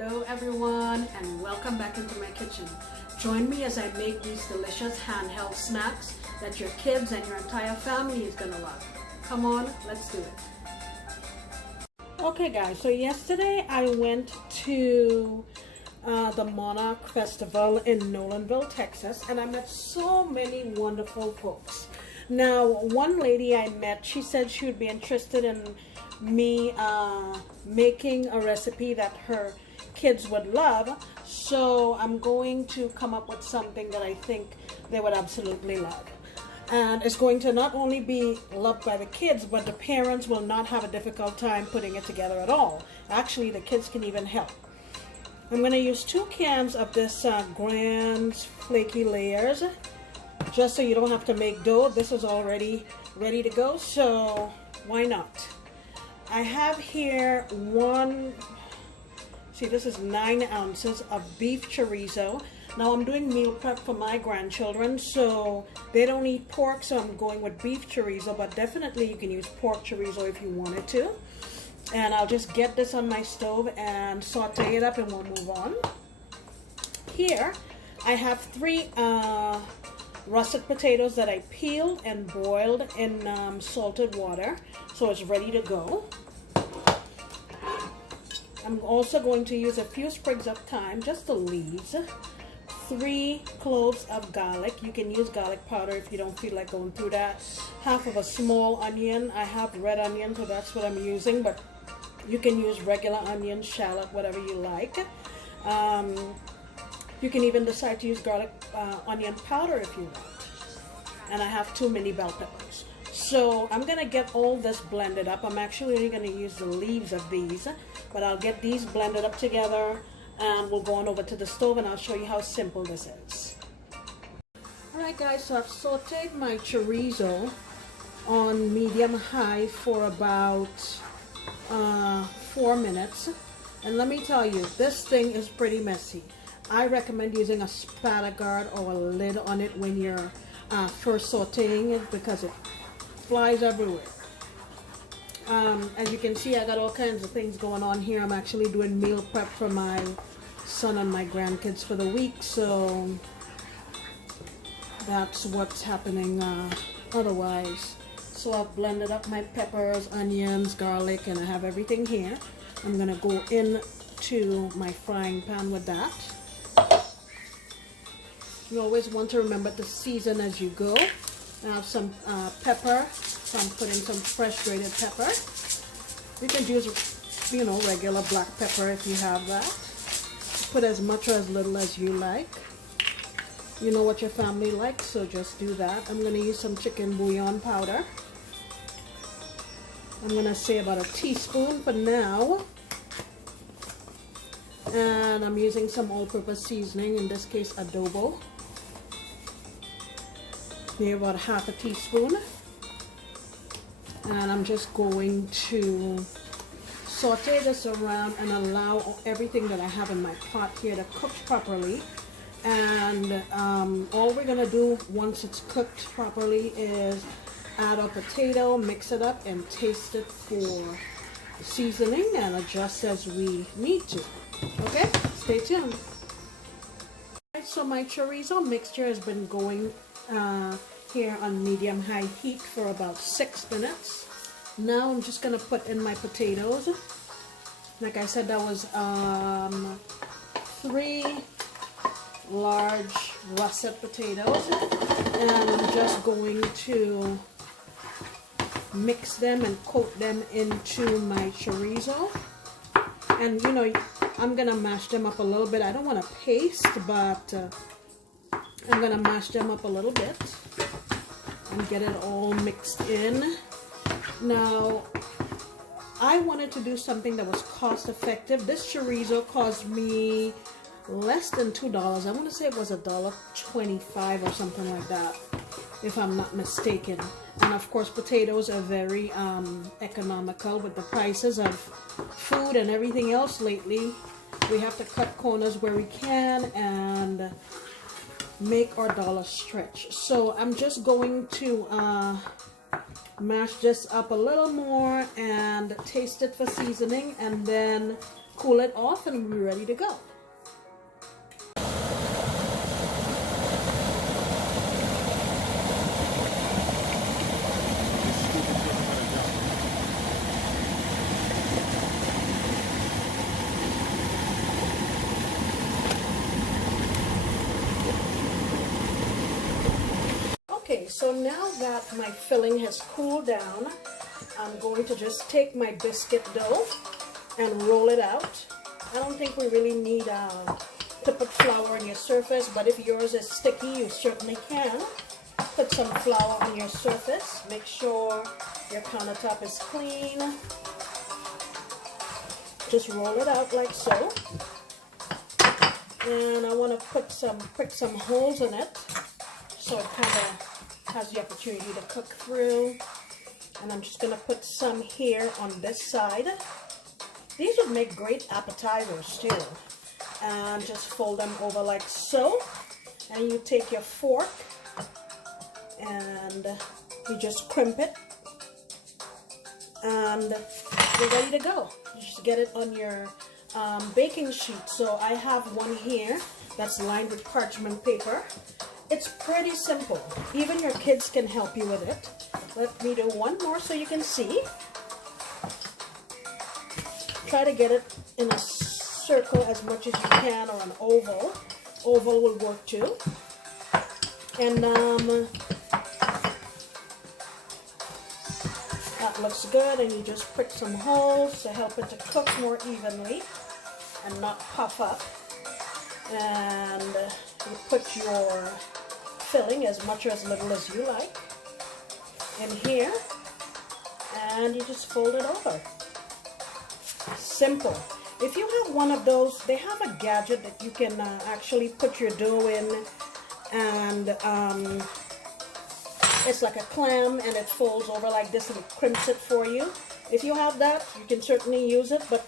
Hello everyone and welcome back into my kitchen. Join me as I make these delicious handheld snacks that your kids and your entire family is gonna love. Come on, let's do it. Okay guys, so yesterday I went to the Monarch Festival in Nolanville, Texas, and I met so many wonderful folks. Now, one lady I met, she said she would be interested in me making a recipe that her kids would love, so I'm going to come up with something that I think they would absolutely love. And it's going to not only be loved by the kids, but the parents will not have a difficult time putting it together at all. Actually, the kids can even help. I'm going to use 2 cans of this Grand's Flaky Layers, just so you don't have to make dough. This is already ready to go, so why not? I have here this is 9 ounces of beef chorizo. Now I'm doing meal prep for my grandchildren, so they don't eat pork, so I'm going with beef chorizo, but definitely you can use pork chorizo if you wanted to. And I'll just get this on my stove and saute it up and we'll move on. Here I have 3 russet potatoes that I peeled and boiled in salted water, so it's ready to go. I'm also going to use a few sprigs of thyme, just the leaves, 3 cloves of garlic. You can use garlic powder if you don't feel like going through that. Half of a small onion. I have red onion, so that's what I'm using, but you can use regular onion, shallot, whatever you like. You can even decide to use garlic onion powder if you want. And I have 2 mini bell peppers. So I'm going to get all this blended up. I'm actually only going to use the leaves of these, but I'll get these blended up together and we'll go on over to the stove and I'll show you how simple this is. Alright guys, so I've sauteed my chorizo on medium-high for about 4 minutes. And let me tell you, this thing is pretty messy. I recommend using a spatula guard or a lid on it when you're first sauteing it, because it flies everywhere. As you can see, I got all kinds of things going on here. I'm actually doing meal prep for my son and my grandkids for the week, so that's what's happening otherwise. So I've blended up my peppers, onions, garlic, and I have everything here. I'm going to go into my frying pan with that. You always want to remember to season as you go. I have some pepper, so I'm putting some fresh grated pepper. You can use, regular black pepper if you have that. Put as much or as little as you like. You know what your family likes, so just do that. I'm going to use some chicken bouillon powder. I'm going to say about a teaspoon for now. And I'm using some all-purpose seasoning, in this case adobo. Maybe about ½ a teaspoon. And I'm just going to saute this around and allow everything that I have in my pot here to cook properly. And all we're going to do once it's cooked properly is add a potato, mix it up, and taste it for seasoning and adjust as we need to. Okay, stay tuned. So my chorizo mixture has been going here on medium-high heat for about 6 minutes. Now I'm just going to put in my potatoes. Like I said, that was 3 large russet potatoes, and I'm just going to mix them and coat them into my chorizo. And I'm gonna mash them up a little bit. I don't want to paste, but I'm gonna mash them up a little bit and get it all mixed in. Now, I wanted to do something that was cost effective. This chorizo cost me less than $2. I want to say it was $1.25 or something like that, if I'm not mistaken. And of course, potatoes are very economical with the prices of food and everything else lately. We have to cut corners where we can and make our dollar stretch. So I'm just going to mash this up a little more and taste it for seasoning, and then cool it off, and we'll be ready to go. Okay, so now that my filling has cooled down, I'm going to just take my biscuit dough and roll it out. I don't think we really need to put flour on your surface, but if yours is sticky, you certainly can put some flour on your surface. Make sure your countertop is clean. Just roll it out like so. And I want to prick some holes in it so it kind of has the opportunity to cook through. And I'm just going to put some here on this side. These would make great appetizers too. And just fold them over like so. And you take your fork and you just crimp it. And you're ready to go. You just get it on your baking sheet. So I have one here that's lined with parchment paper. It's pretty simple. Even your kids can help you with it. Let me do one more so you can see. Try to get it in a circle as much as you can, or an oval. Oval will work too. And that looks good, and you just prick some holes to help it to cook more evenly and not puff up. And you put your filling, as much or as little as you like, in here, and you just fold it over. Simple. If you have one of those, they have a gadget that you can actually put your dough in, and it's like a clam, and it folds over like this, and it crimps it for you. If you have that, you can certainly use it, but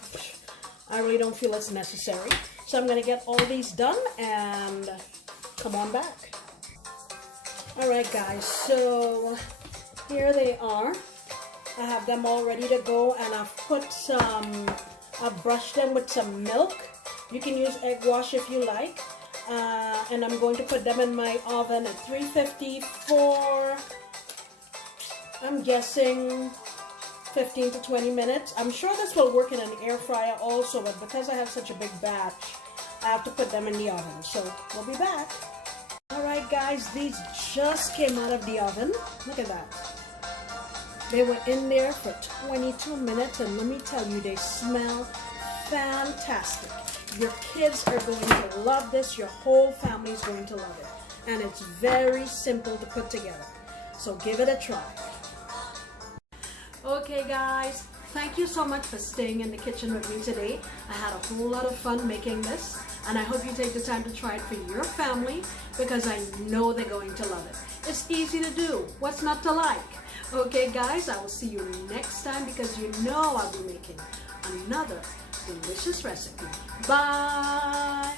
I really don't feel it's necessary. So I'm going to get all these done and come on back. Alright guys, so here they are. I have them all ready to go, and I've brushed them with some milk. You can use egg wash if you like. And I'm going to put them in my oven at 350 for, I'm guessing, 15 to 20 minutes. I'm sure this will work in an air fryer also, but because I have such a big batch, I have to put them in the oven. So we'll be back. Alright guys, these just came out of the oven. Look at that. They were in there for 22 minutes, and let me tell you, they smell fantastic. Your kids are going to love this. Your whole family is going to love it. And it's very simple to put together. So give it a try. Okay guys, thank you so much for staying in the kitchen with me today. I had a whole lot of fun making this, and I hope you take the time to try it for your family, because I know they're going to love it. It's easy to do. What's not to like? Okay guys, I will see you next time, because you know I'll be making another delicious recipe. Bye!